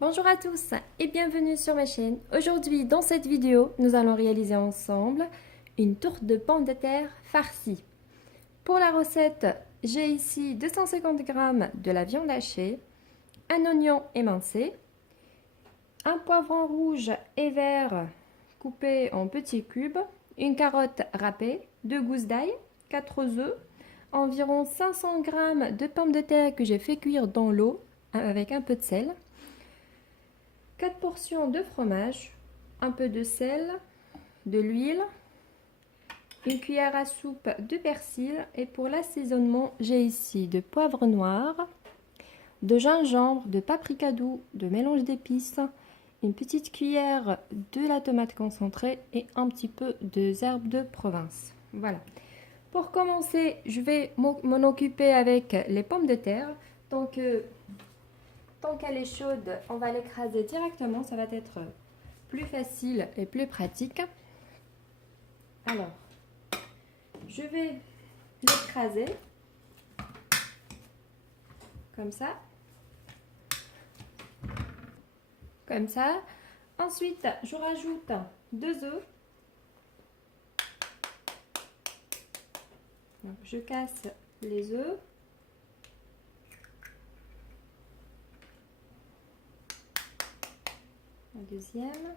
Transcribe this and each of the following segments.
Bonjour à tous et bienvenue sur ma chaîne. Aujourd'hui, dans cette vidéo, nous allons réaliser ensemble une tourte de pommes de terre farcie. Pour la recette, j'ai ici 250 g de la viande hachée, un oignon émincé, un poivron rouge et vert coupé en petits cubes, une carotte râpée, 2 gousses d'ail, 4 œufs, environ 500 g de pommes de terre que j'ai fait cuire dans l'eau avec un peu de sel, 4 portions de fromage, un peu de sel, de l'huile, une cuillère à soupe de persil et pour l'assaisonnement, j'ai ici de poivre noir, de gingembre, de paprika doux, de mélange d'épices, une petite cuillère de la tomate concentrée et un petit peu de herbes de Provence. Voilà. Pour commencer, je vais m'en occuper avec les pommes de terre. Donc, tant qu'elle est chaude, on va l'écraser directement, ça va être plus facile et plus pratique. Alors, je vais l'écraser comme ça. Comme ça. Ensuite, je rajoute 2 œufs. Donc, je casse les œufs. Un deuxième.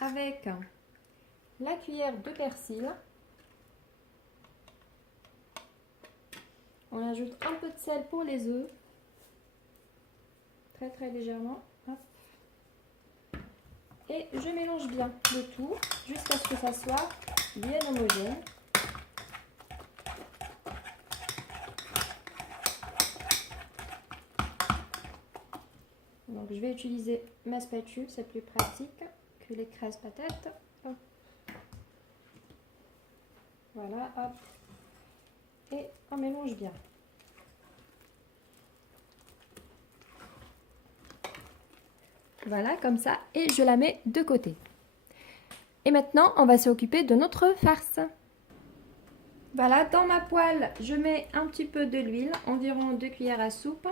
Avec la cuillère de persil. On ajoute un peu de sel pour les œufs. Très légèrement. Hop. Et je mélange bien le tout jusqu'à ce que ça soit bien homogène. Donc je vais utiliser ma spatule, c'est plus pratique que l'écrase-patate. Voilà, hop. Et on mélange bien. Voilà, comme ça. Et je la mets de côté. Et maintenant, on va s'occuper de notre farce. Voilà, dans ma poêle, je mets un petit peu de l'huile, environ 2 cuillères à soupe.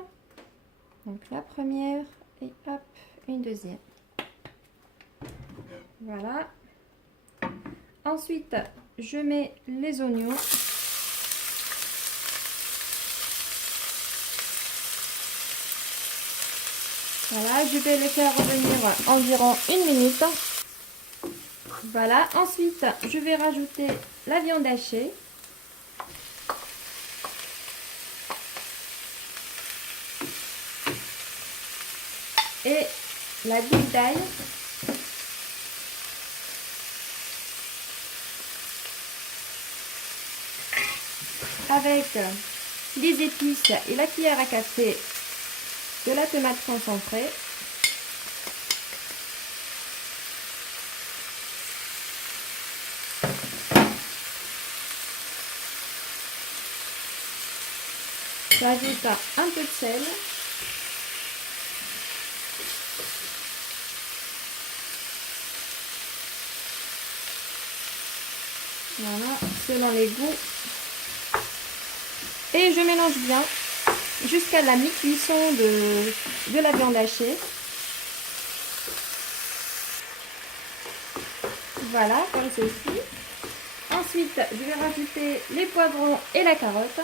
Donc la première et hop, une deuxième. Voilà. Ensuite, je mets les oignons. Voilà, je vais les faire revenir environ 1 minute. Voilà, ensuite, je vais rajouter la viande hachée. Et la goutte d'ail. Avec les épices et la cuillère à café de la tomate concentrée. J'ajoute un peu de sel. Voilà, selon les goûts. Et je mélange bien jusqu'à la mi-cuisson de la viande hachée. Voilà, comme ceci. Ensuite, je vais rajouter les poivrons et la carotte.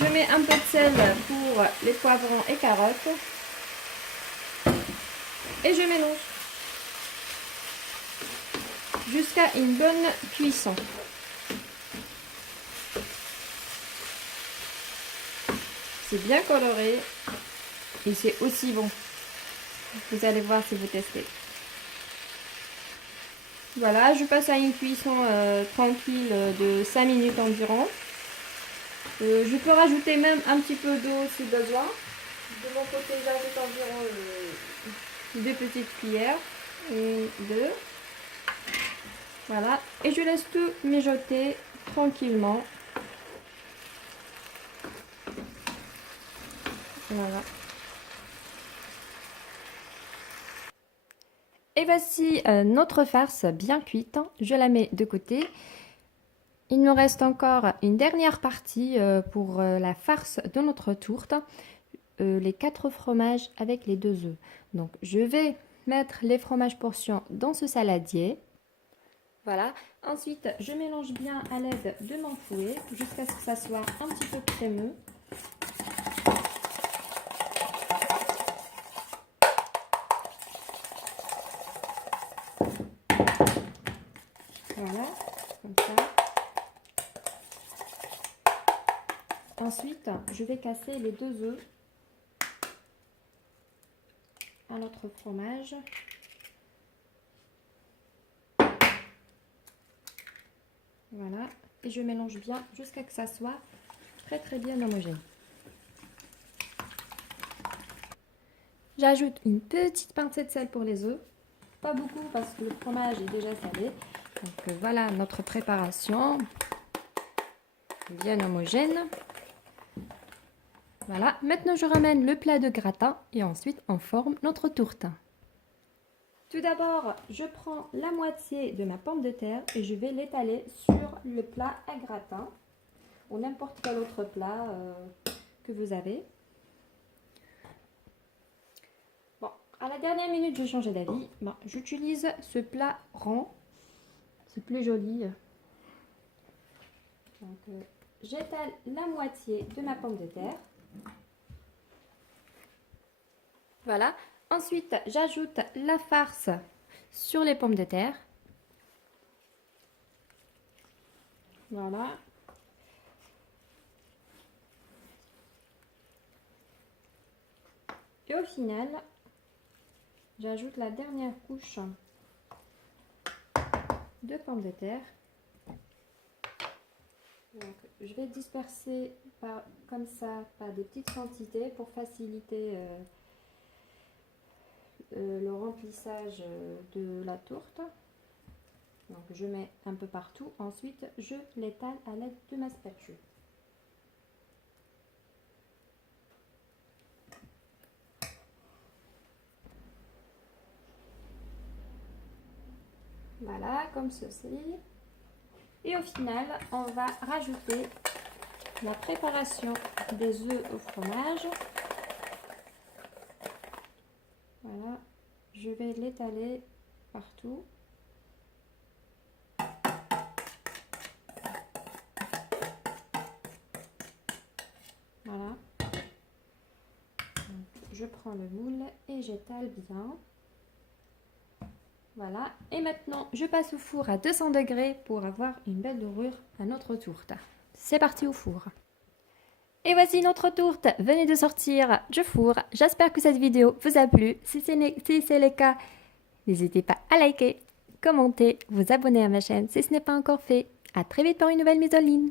Je mets un peu de sel pour les poivrons et carottes. Et je mélange jusqu'à une bonne cuisson. C'est bien coloré et c'est aussi bon. Vous allez voir si vous testez. Voilà, je passe à une cuisson tranquille de 5 minutes environ. Je peux rajouter même un petit peu d'eau si besoin. De mon côté, j'ajoute environ 2 petites cuillères. 1, 2. Voilà. Et je laisse tout mijoter tranquillement. Voilà. Et voici notre farce bien cuite. Je la mets de côté. Il me reste encore une dernière partie pour la farce de notre tourte. Les 4 fromages avec les 2 œufs. Donc je vais mettre les fromages portions dans ce saladier. Voilà. Ensuite, je mélange bien à l'aide de mon fouet jusqu'à ce que ça soit un petit peu crémeux. Voilà, comme ça. Ensuite, je vais casser les 2 œufs à notre fromage. Voilà, et je mélange bien jusqu'à ce que ça soit très bien homogène. J'ajoute une petite pincée de sel pour les œufs, pas beaucoup parce que le fromage est déjà salé. Donc voilà notre préparation, bien homogène. Voilà, maintenant je ramène le plat de gratin et ensuite on forme notre tourte. Tout d'abord, je prends la moitié de ma pomme de terre et je vais l'étaler sur le plat à gratin ou n'importe quel autre plat que vous avez. Bon, à la dernière minute, j'ai changé d'avis. Bon, j'utilise ce plat rond, c'est plus joli. Donc, j'étale la moitié de ma pomme de terre. Voilà. Ensuite, j'ajoute la farce sur les pommes de terre. Voilà. Et au final, j'ajoute la dernière couche de pommes de terre. Donc, je vais disperser comme ça par des petites quantités pour faciliter le remplissage de la tourte. Donc je mets un peu partout. Ensuite, je l'étale à l'aide de ma spatule. Voilà, comme ceci. Et au final, on va rajouter la préparation des œufs au fromage. Voilà, je vais l'étaler partout. Voilà. Donc, je prends le moule et j'étale bien. Voilà. Et maintenant, je passe au four à 200 degrés pour avoir une belle dorure à notre tourte. C'est parti au four. Et voici notre tourte, venez de sortir du four. J'espère que cette vidéo vous a plu. Si c'est le cas, n'hésitez pas à liker, commenter, vous abonner à ma chaîne si ce n'est pas encore fait. À très vite pour une nouvelle mise en ligne.